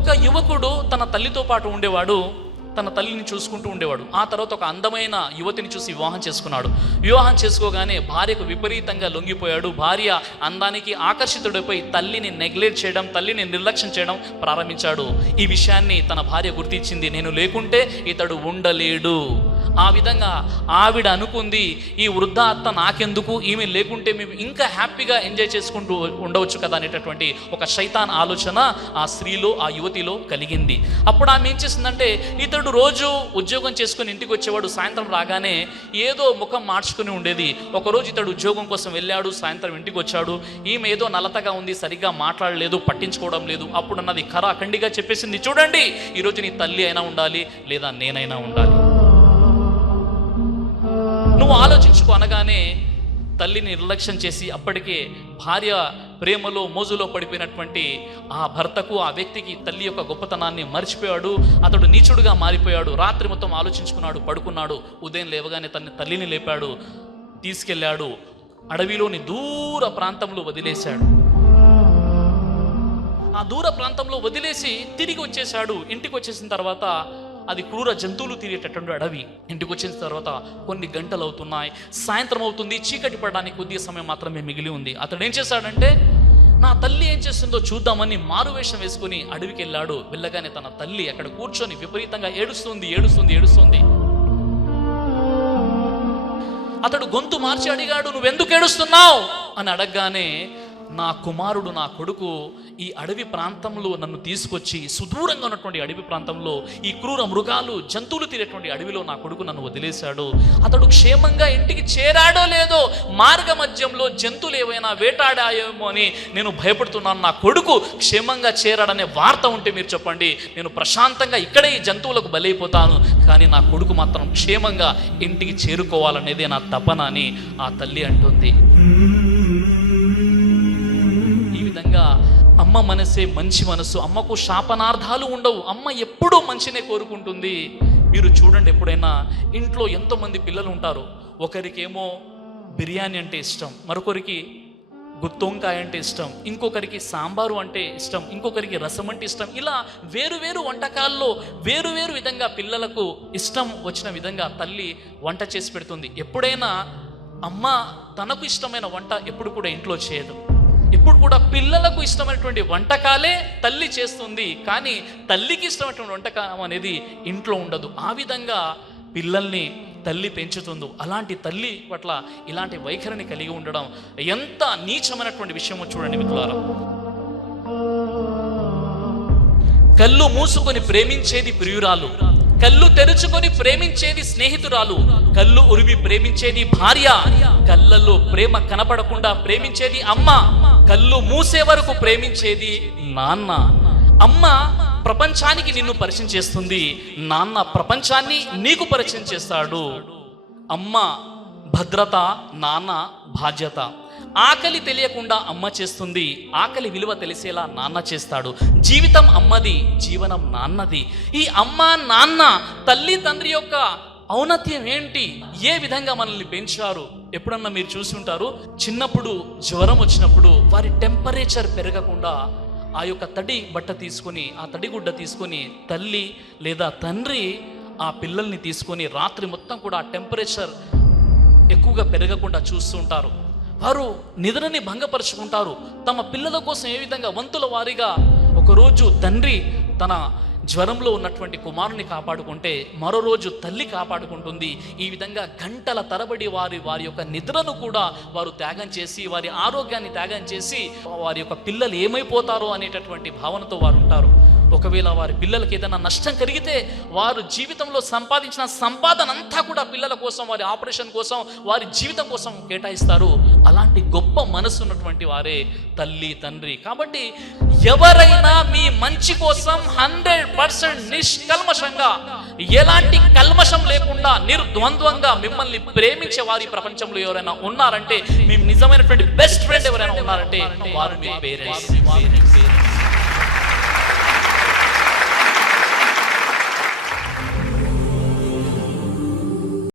ఒక యువకుడు తన తల్లితో పాటు ఉండేవాడు, తన తల్లిని చూసుకుంటూ ఉండేవాడు. ఆ తర్వాత ఒక అందమైన యువతిని చూసి వివాహం చేసుకున్నాడు. వివాహం చేసుకోగానే భార్యకు విపరీతంగా లొంగిపోయాడు. భార్య అందానికి ఆకర్షితుడిపోయి తల్లిని నెగ్లెక్ట్ చేయడం, తల్లిని నిర్లక్ష్యం చేయడం ప్రారంభించాడు. ఈ విషయాన్ని తన భార్య గుర్తించింది. నేను లేకుంటే ఇతడు ఉండలేడు. ఆ విధంగా ఆవిడ అనుకుంది, ఈ వృద్ధ అత్త నాకెందుకు, ఈమె లేకుంటే మేము ఇంకా హ్యాపీగా ఎంజాయ్ చేసుకుంటూ ఉండవచ్చు కదా అనేటటువంటి ఒక శైతాన్ ఆలోచన ఆ స్త్రీలో, ఆ యువతిలో కలిగింది. అప్పుడు ఆమె ఏం చేసిందంటే, ఇతడు రోజు ఉద్యోగం చేసుకుని ఇంటికి వచ్చేవాడు. సాయంత్రం రాగానే ఏదో ముఖం మార్చుకుని ఉండేది. ఒకరోజు ఇతడు ఉద్యోగం కోసం వెళ్ళాడు, సాయంత్రం ఇంటికి వచ్చాడు. ఈమె ఏదో నలతగా ఉంది, సరిగ్గా మాట్లాడలేదు, పట్టించుకోవడం లేదు. అప్పుడు అన్నది ఖరాఖండిగా చెప్పేసింది, చూడండి ఈరోజు నీ తల్లి అయినా ఉండాలి లేదా నేనైనా ఉండాలి, నువ్వు ఆలోచించుకో అనగానే తల్లిని నిర్లక్ష్యం చేసి అప్పటికే భార్య ప్రేమలో మోజులో పడిపోయినటువంటి ఆ భర్తకు, ఆ వ్యక్తికి తల్లి యొక్క గొప్పతనాన్ని మర్చిపోయాడు. అతడు నీచుడుగా మారిపోయాడు. రాత్రి మొత్తం ఆలోచించుకున్నాడు, పడుకున్నాడు. ఉదయం లేవగానే తన తల్లిని లేపాడు, తీసుకెళ్ళాడు, అడవిలోని దూర ప్రాంతంలో వదిలేశాడు. ఆ దూర ప్రాంతంలో వదిలేసి తిరిగి వచ్చేశాడు. ఇంటికి వచ్చేసిన తర్వాత అది క్రూర జంతువులు తిరిగేటటువంటి అడవి. ఇంటికి వచ్చిన తర్వాత కొన్ని గంటలు అవుతున్నాయి, సాయంత్రం అవుతుంది, చీకటి పడడానికి కొద్దిగా సమయం మాత్రమే మిగిలి ఉంది. అతడు ఏం చేశాడంటే, నా తల్లి ఏం చేస్తుందో చూద్దామని మారువేషం వేసుకుని అడవికి వెళ్ళాడు. వెళ్ళగానే తన తల్లి అక్కడ కూర్చొని విపరీతంగా ఏడుస్తుంది. అతడు గొంతు మార్చి అడిగాడు, నువ్వెందుకు ఏడుస్తున్నావు అని అడగగానే, నా కుమారుడు, నా కొడుకు ఈ అడవి ప్రాంతంలో నన్ను తీసుకొచ్చి, సుదూరంగా ఉన్నటువంటి అడవి ప్రాంతంలో ఈ క్రూర మృగాలు, జంతువులు తినేటువంటి అడవిలో నా కొడుకు నన్ను వదిలేశాడు. అతడు క్షేమంగా ఇంటికి చేరాడో లేదో, మార్గ మధ్యంలో జంతువులు ఏవైనా వేటాడాయేమో అని నేను భయపడుతున్నాను. నా కొడుకు క్షేమంగా చేరాడనే వార్త ఉంటే మీరు చెప్పండి, నేను ప్రశాంతంగా ఇక్కడే ఈ జంతువులకు బలైపోతాను, కానీ నా కొడుకు మాత్రం క్షేమంగా ఇంటికి చేరుకోవాలనేదే నా తపన అని ఆ తల్లి అంటుంది. అమ్మ మనసే మంచి మనసు. అమ్మకు శాపనార్థాలు ఉండవు. అమ్మ ఎప్పుడూ మంచినే కోరుకుంటుంది. మీరు చూడండి, ఎప్పుడైనా ఇంట్లో ఎంతోమంది పిల్లలు ఉంటారు. ఒకరికేమో బిర్యానీ అంటే ఇష్టం, మరొకరికి గుత్తొంకాయ అంటే ఇష్టం, ఇంకొకరికి సాంబారు అంటే ఇష్టం, ఇంకొకరికి రసం అంటే ఇష్టం. ఇలా వేరు వంటకాల్లో వేరు విధంగా పిల్లలకు ఇష్టం వచ్చిన విధంగా తల్లి వంట చేసి పెడుతుంది. ఎప్పుడైనా అమ్మ తనకు ఇష్టమైన వంట ఎప్పుడు కూడా ఇంట్లో చేయదు. ఇప్పుడు కూడా పిల్లలకు ఇష్టమైనటువంటి వంటకాలే తల్లి చేస్తుంది, కానీ తల్లికి ఇష్టమైనటువంటి వంటకం అనేది ఇంట్లో ఉండదు. ఆ విధంగా పిల్లల్ని తల్లి పెంచుతుందో, అలాంటి తల్లి పట్ల ఇలాంటి వైఖరిని కలిగి ఉండడం ఎంత నీచమైనటువంటి విషయమో చూడండి మిత్రులారా. కళ్ళు మూసుకొని ప్రేమించేది ప్రియురాలు, కళ్ళు తెరుచుకొని ప్రేమించేది స్నేహితురాలు, కళ్ళు ఉరిమి ప్రేమించేది భార్య, కళ్ళల్లో ప్రేమ కనపడకుండా ప్రేమించేది అమ్మ, కళ్ళు మూసే వరకు ప్రేమించేది నాన్న. అమ్మ ప్రపంచానికి నిన్ను పరిచయం చేస్తుంది, నాన్న ప్రపంచాన్ని నీకు పరిచయం చేస్తాడు. అమ్మ భద్రత, నాన్న బాధ్యత. ఆకలి తెలియకుండా అమ్మ చేస్తుంది, ఆకలి విలువ తెలిసేలా నాన్న చేస్తాడు. జీవితం అమ్మది, జీవనం నాన్నది. ఈ అమ్మ నాన్న, తల్లి తండ్రి యొక్క ఔన్నత్యం ఏంటి, ఏ విధంగా మనల్ని పెంచారు. ఎప్పుడన్నా మీరు చూసి ఉంటారు, చిన్నప్పుడు జ్వరం వచ్చినప్పుడు వారి టెంపరేచర్ పెరగకుండా ఆ యొక్క తడి బట్ట తీసుకొని, ఆ తడిగుడ్డ తీసుకొని తల్లి లేదా తండ్రి ఆ పిల్లల్ని తీసుకొని రాత్రి మొత్తం కూడా ఆ టెంపరేచర్ ఎక్కువగా పెరగకుండా చూస్తూ ఉంటారు. వారు నిద్రని భంగపరుచుకుంటారు. తమ పిల్లల కోసం ఏ విధంగా వంతుల వారీగా, ఒకరోజు తండ్రి తన జ్వరంలో ఉన్నటువంటి కుమారుని కాపాడుకుంటే మరో రోజు తల్లి కాపాడుకుంటుంది. ఈ విధంగా గంటల తరబడి వారి యొక్క నిద్రను కూడా వారు త్యాగం చేసి, వారి ఆరోగ్యాన్ని త్యాగం చేసి, వారి యొక్క పిల్లలు ఏమైపోతారో అనేటటువంటి భావనతో వారు ఉంటారు. ఒకవేళ వారి పిల్లలకి ఏదైనా నష్టం కలిగితే వారు జీవితంలో సంపాదించిన సంపాదన అంతా కూడా పిల్లల కోసం, వారి ఆపరేషన్ కోసం, వారి జీవితం కోసం కేటాయిస్తారు. అలాంటి గొప్ప మనసు ఉన్నటువంటి వారే తల్లి తండ్రి. కాబట్టి ఎవరైనా మీ మంచి కోసం 100% నిష్కల్మషంగా, ఎలాంటి కల్మషం లేకుండా నిర్ద్వంద్వంగా మిమ్మల్ని ప్రేమించే వారి ప్రపంచంలో ఎవరైనా ఉన్నారంటే, మీ నిజమైనటువంటి బెస్ట్ ఫ్రెండ్ ఎవరైనా ఉన్నారంటే వారు మీ పేరెంట్స్.